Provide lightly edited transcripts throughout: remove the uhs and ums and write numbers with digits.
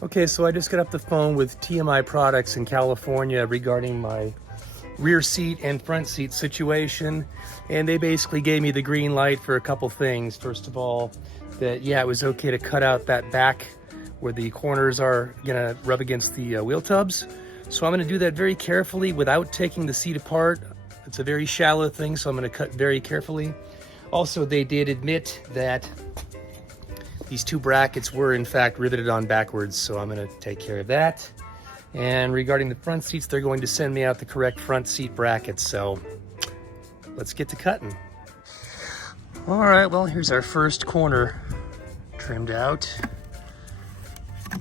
Okay, so I just got off the phone with TMI Products in California regarding my rear seat and front seat situation, and they basically gave me the green light for a couple things. First of all, that yeah, it was okay to cut out that back where the corners are gonna rub against the wheel tubs. So I'm gonna do that very carefully without taking the seat apart. It's a very shallow thing, so I'm gonna cut very carefully. Also, they did admit that these two brackets were in fact riveted on backwards, so I'm gonna take care of that. And regarding the front seats, they're going to send me out the correct front seat brackets, so let's get to cutting. All right, well, here's our first corner trimmed out.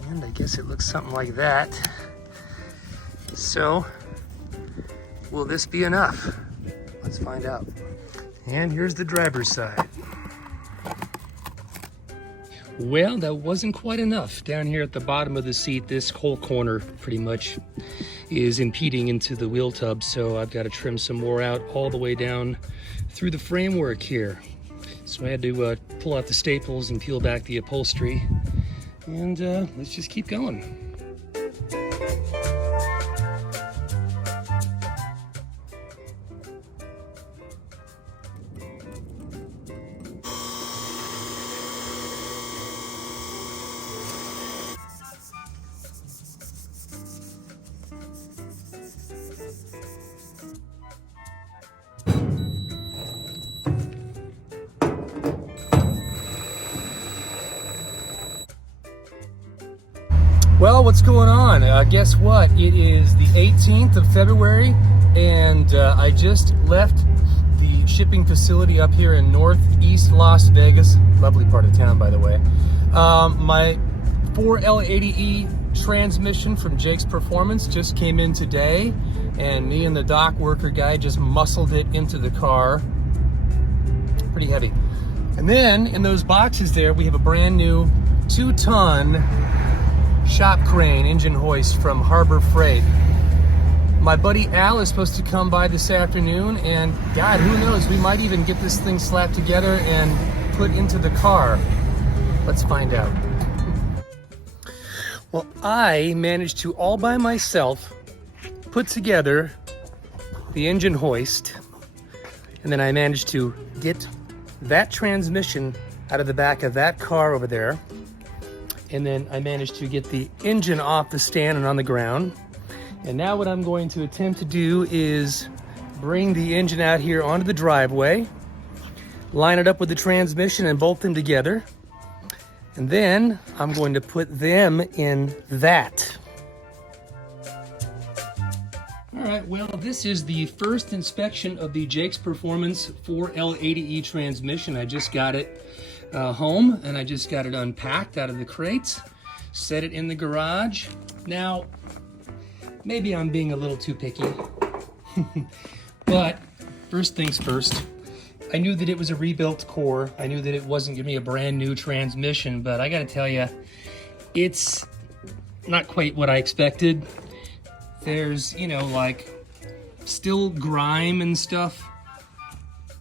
And I guess it looks something like that. So, will this be enough? Let's find out. And here's the driver's side. Well, that wasn't quite enough. Down here at the bottom of the seat, this whole corner pretty much is impeding into the wheel tub, so I've got to trim some more out all the way down through the framework here. So I had to pull out the staples and peel back the upholstery, and let's just keep going. Well, what's going on? Guess what? It is the 18th of February, and I just left the shipping facility up here in Northeast Las Vegas. Lovely part of town, by the way. My 4L80E transmission from Jake's Performance just came in today, and me and the dock worker guy just muscled it into the car. Pretty heavy. And then in those boxes there, we have a brand new 2-ton shop crane engine hoist from Harbor Freight. My buddy Al is supposed to come by this afternoon, and God, who knows, we might even get this thing slapped together and put into the car. Let's find out. Well, I managed to, all by myself, put together the engine hoist, and then I managed to get that transmission out of the back of that car over there. And then I managed to get the engine off the stand and on the ground. And now what I'm going to attempt to do is bring the engine out here onto the driveway, line it up with the transmission and bolt them together. And then I'm going to put them in that. All right, well, this is the first inspection of the Jake's Performance 4L80E transmission. I just got it home, and I just got it unpacked out of the crates, set it in the garage. Now, maybe I'm being a little too picky, but first things first, I knew that it was a rebuilt core. I knew that it wasn't gonna be a brand new transmission, but I gotta tell you, it's not quite what I expected. There's, you know, like still grime and stuff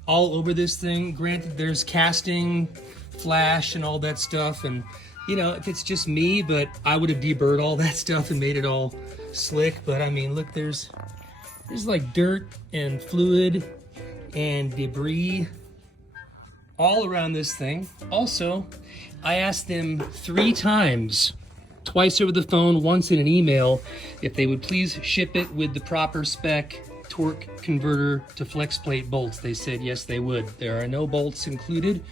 all over this thing. Granted, there's casting, flash, and all that stuff, and you know, if it's just me, but I would have deburred all that stuff and made it all slick. But I mean, look, there's like dirt and fluid and debris all around this thing. Also, I asked them 3 times, twice over the phone, once in an email, if they would please ship it with the proper spec torque converter to flex plate bolts. They said yes, they would. There are no bolts included,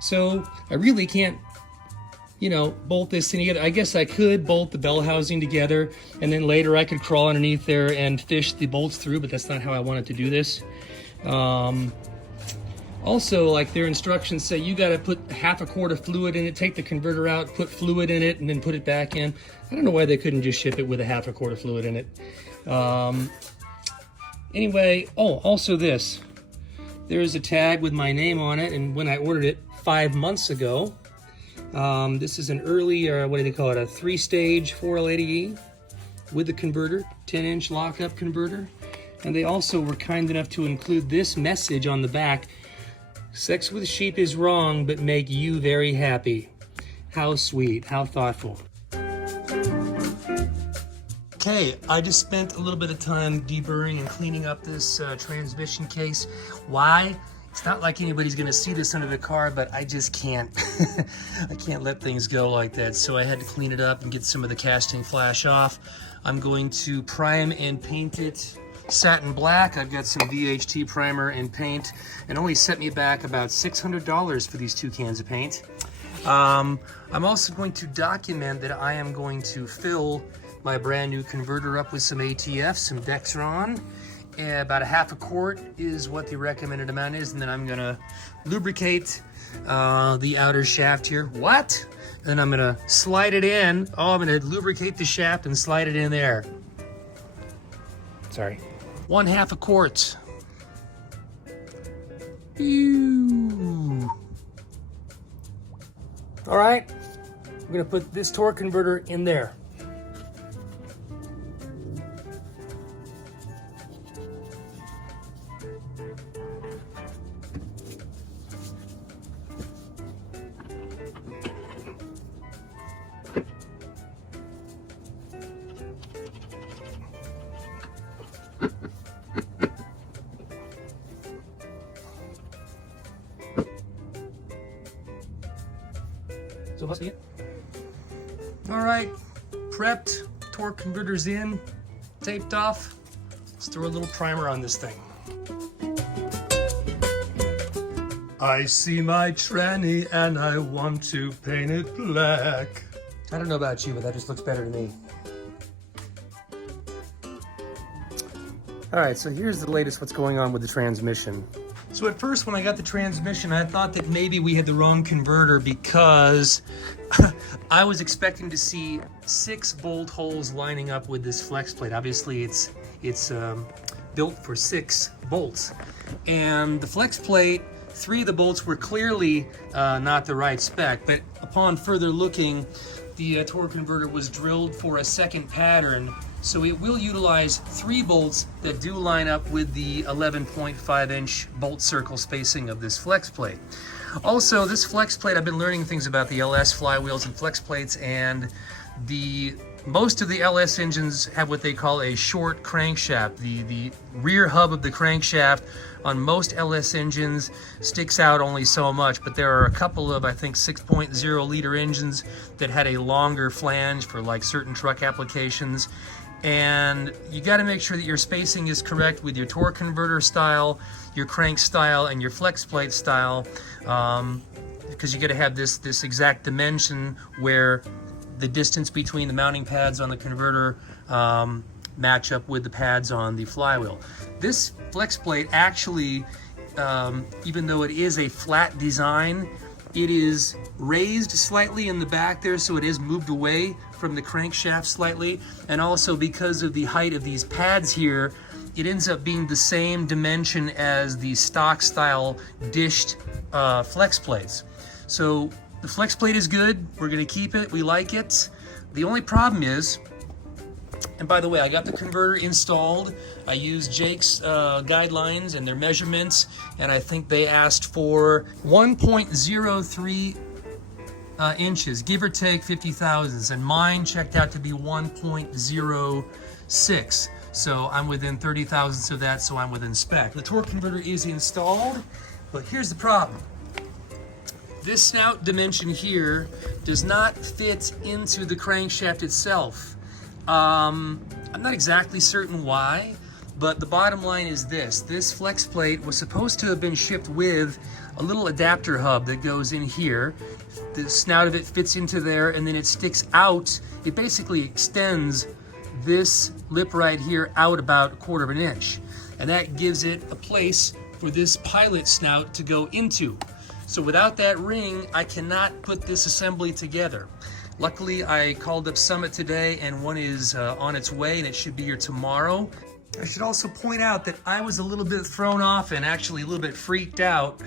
so I really can't, you know, bolt this thing together. I guess I could bolt the bell housing together, and then later I could crawl underneath there and fish the bolts through, but that's not how I wanted to do this. Also, like, their instructions say you got to put half a quart of fluid in it, take the converter out, put fluid in it, and then put it back in. I don't know why they couldn't just ship it with a half a quart of fluid in it. Anyway, oh, also this. There is a tag with my name on it, and when I ordered it 5 months ago, this is an early, what do they call it, a 3-stage 4L80E with the converter, 10-inch lockup converter. And they also were kind enough to include this message on the back: sex with sheep is wrong, but make you very happy. How sweet, how thoughtful. Okay, I just spent a little bit of time deburring and cleaning up this transmission case. Why? It's not like anybody's gonna see this under the car, but I just can't. I can't let things go like that. So I had to clean it up and get some of the casting flash off. I'm going to prime and paint it satin black. I've got some VHT primer and paint, and only set me back about $600 for these 2 cans of paint. I'm also going to document that I am going to fill my brand new converter up with some ATF, some Dexron. About a half a quart is what the recommended amount is, and then I'm gonna lubricate the outer shaft here. What? Then I'm gonna slide it in. Oh, I'm gonna lubricate the shaft and slide it in there. Sorry. 1/2 quart. Ew. All right, I'm gonna put this torque converter in there. So must be it. All right, prepped, torque converters in, taped off. Let's throw a little primer on this thing. I see my tranny and I want to paint it black. I don't know about you, but that just looks better to me. All right, so here's the latest what's going on with the transmission. So at first when I got the transmission, I thought that maybe we had the wrong converter because I was expecting to see 6 bolt holes lining up with this flex plate. Obviously it's built for 6 bolts. And the flex plate, 3 of the bolts were clearly not the right spec, but upon further looking, the torque converter was drilled for a second pattern, so it will utilize 3 bolts that do line up with the 11.5-inch bolt circle spacing of this flex plate. Also, this flex plate, I've been learning things about the LS flywheels and flex plates, and most of the LS engines have what they call a short crankshaft. The rear hub of the crankshaft on most LS engines sticks out only so much, but there are a couple of, I think, 6.0 liter engines that had a longer flange for like certain truck applications. And you got to make sure that your spacing is correct with your torque converter style, your crank style, and your flex plate style, because you got to have this exact dimension where the distance between the mounting pads on the converter match up with the pads on the flywheel. This flex plate actually, even though it is a flat design, it is raised slightly in the back there, so it is moved away from the crankshaft slightly. And also because of the height of these pads here, it ends up being the same dimension as the stock style dished flex plates. So the flex plate is good. We're gonna keep it, we like it. The only problem is, and by the way, I got the converter installed. I used Jake's guidelines and their measurements, and I think they asked for 1.03 inches, give or take 50 thousandths, and mine checked out to be 1.06. So I'm within 30 thousandths of that, so I'm within spec. The torque converter is installed, but here's the problem. This snout dimension here does not fit into the crankshaft itself. I'm not exactly certain why, but the bottom line is this flex plate was supposed to have been shipped with a little adapter hub that goes in here. The snout of it fits into there, and then it sticks out. It basically extends this lip right here out about 1/4 of an inch, and that gives it a place for this pilot snout to go into. So without that ring, I cannot put this assembly together. Luckily, I called up Summit today, and one is on its way, and it should be here tomorrow. I should also point out that I was a little bit thrown off and actually a little bit freaked out.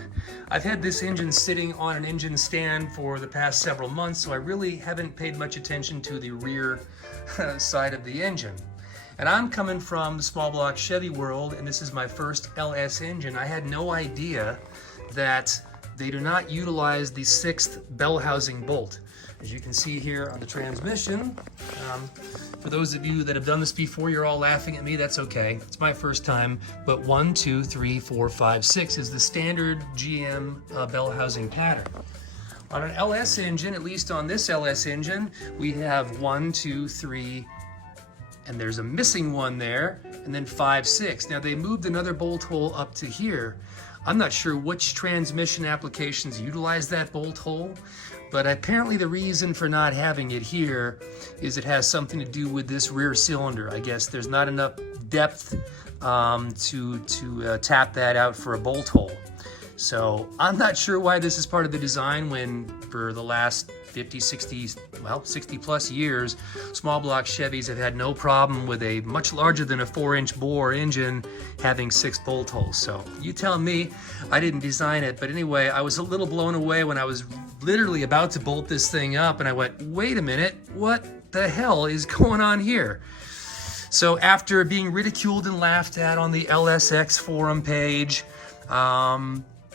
I've had this engine sitting on an engine stand for the past several months, so I really haven't paid much attention to the rear side of the engine. And I'm coming from the small block Chevy world, and this is my first LS engine. I had no idea that they do not utilize the 6th bell housing bolt. As you can see here on the transmission, for those of you that have done this before, you're all laughing at me. That's okay. It's my first time. But 1, 2, 3, 4, 5, 6 is the standard GM bell housing pattern. On an LS engine, at least on this LS engine, we have 1, 2, 3, and there's a missing one there, and then 5, 6. Now they moved another bolt hole up to here. I'm not sure which transmission applications utilize that bolt hole, but apparently the reason for not having it here is it has something to do with this rear cylinder. I guess there's not enough depth to tap that out for a bolt hole. So I'm not sure why this is part of the design when for the last 50, 60, well, 60 plus years, small block Chevys have had no problem with a much larger than a 4-inch bore engine having 6 bolt holes. So you tell me, I didn't design it, but anyway, I was a little blown away when I was literally about to bolt this thing up and I went, wait a minute, what the hell is going on here? So after being ridiculed and laughed at on the LSX forum page,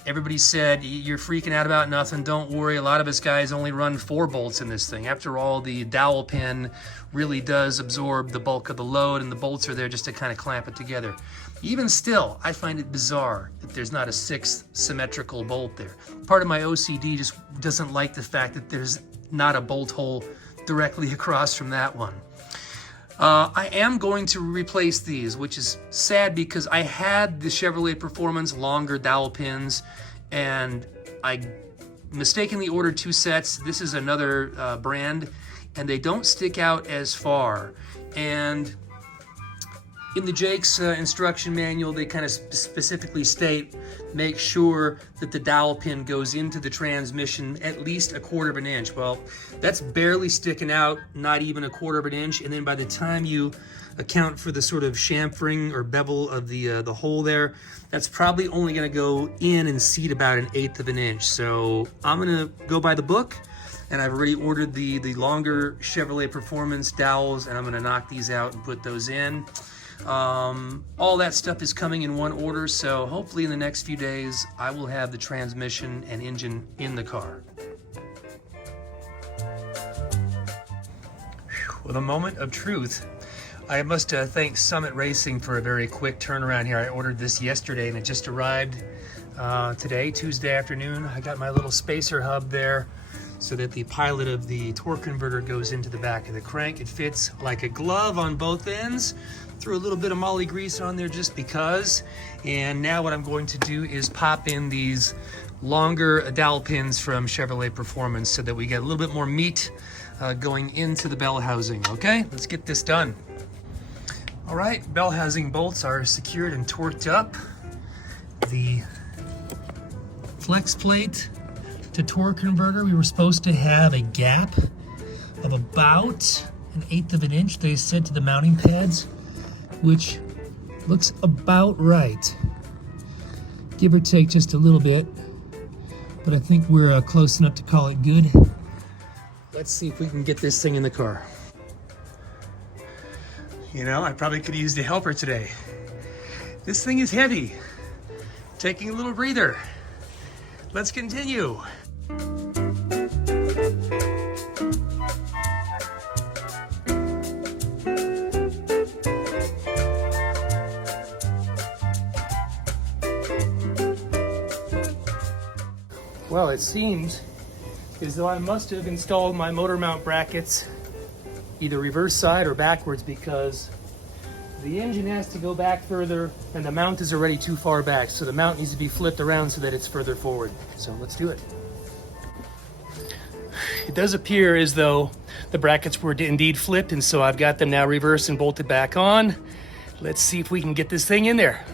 everybody said, you're freaking out about nothing, don't worry. A lot of us guys only run 4 bolts in this thing. After all, the dowel pin really does absorb the bulk of the load and the bolts are there just to kind of clamp it together. Even still, I find it bizarre that there's not a 6th symmetrical bolt there. Part of my OCD just doesn't like the fact that there's not a bolt hole directly across from that one. I am going to replace these, which is sad because I had the Chevrolet Performance longer dowel pins and I mistakenly ordered 2 sets. This is another brand and they don't stick out as far. And in the Jake's instruction manual, they kind of specifically state, make sure that the dowel pin goes into the transmission at least 1/4 of an inch. Well, that's barely sticking out, not even 1/4 of an inch. And then by the time you account for the sort of chamfering or bevel of the hole there, that's probably only gonna go in and seat about 1/8 of an inch. So I'm gonna go by the book. And I've already ordered the longer Chevrolet Performance dowels and I'm gonna knock these out and put those in. All that stuff is coming in one order, so hopefully in the next few days I will have the transmission and engine in the car. With a moment of truth, I must thank Summit Racing for a very quick turnaround here. I ordered this yesterday and it just arrived today, Tuesday afternoon. I got my little spacer hub there so that the pilot of the torque converter goes into the back of the crank. It fits like a glove on both ends. Threw a little bit of moly grease on there just because. And now what I'm going to do is pop in these longer dowel pins from Chevrolet Performance so that we get a little bit more meat going into the bell housing. Okay, let's get this done. All right, bell housing bolts are secured and torqued up. The flex plate to torque converter, we were supposed to have a gap of about 1/8 of an inch, they said, to the mounting pads, which looks about right. Give or take just a little bit, but I think we're close enough to call it good. Let's see if we can get this thing in the car. You know, I probably could have used a helper today. This thing is heavy. Taking a little breather. Let's continue. Well, it seems as though I must have installed my motor mount brackets either reverse side or backwards because the engine has to go back further and the mount is already too far back. So the mount needs to be flipped around so that it's further forward. So let's do it. It does appear as though the brackets were indeed flipped, and so I've got them now reversed and bolted back on. Let's see if we can get this thing in there.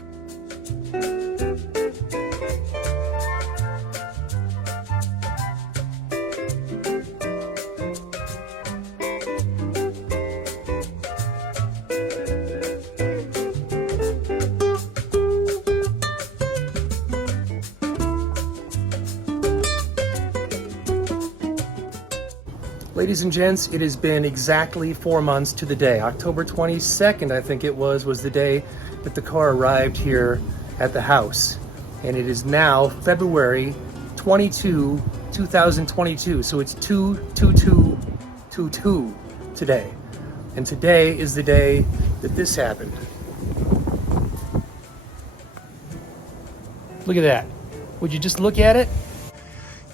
Ladies and gents, it has been exactly 4 months to the day. October 22nd, I think it was the day that the car arrived here at the house. And it is now February 2022. So it's 2/22/22 today. And today is the day that this happened. Look at that. Would you just look at it?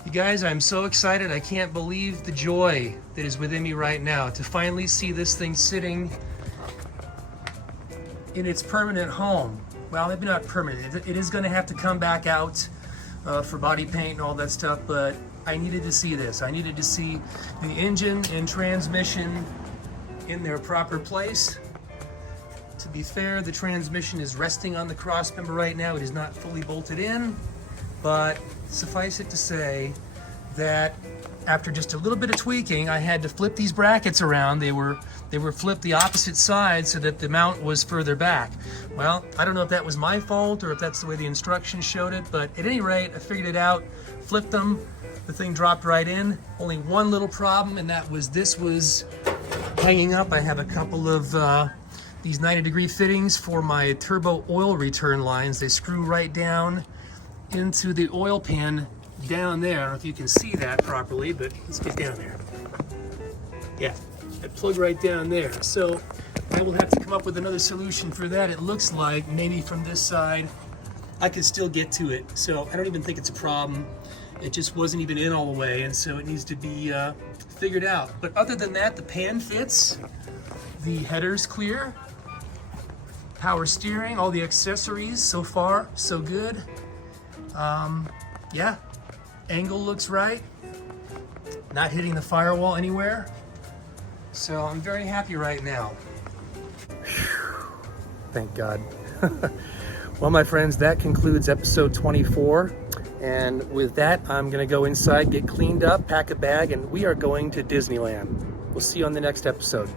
You guys, I'm so excited. I can't believe the joy that is within me right now to finally see this thing sitting in its permanent home. Well, maybe not permanent. It is going to have to come back out for body paint and all that stuff, but I needed to see this. I needed to see the engine and transmission in their proper place. To be fair, the transmission is resting on the cross member right now. It is not fully bolted in, but suffice it to say that after just a little bit of tweaking, I had to flip these brackets around. They were flipped the opposite side so that the mount was further back. Well, I don't know if that was my fault or if that's the way the instructions showed it, but at any rate, I figured it out, flipped them, the thing dropped right in. Only one little problem, and that was this was hanging up. I have a couple of these 90-degree fittings for my turbo oil return lines. They screw right down into the oil pan down there. I don't know if you can see that properly, but let's get down there. Yeah, I plug right down there. So I will have to come up with another solution for that. It looks like maybe from this side I could still get to it. So I don't even think it's a problem. It just wasn't even in all the way, and so it needs to be figured out. But other than that, the pan fits, the header's clear, power steering, all the accessories, so far so good. Yeah, angle looks right, not hitting the firewall anywhere, so I'm very happy right now. Thank God. Well, my friends, that concludes episode 24, and with that, I'm gonna go inside, get cleaned up, pack a bag, and we are going to Disneyland. We'll see you on the next episode.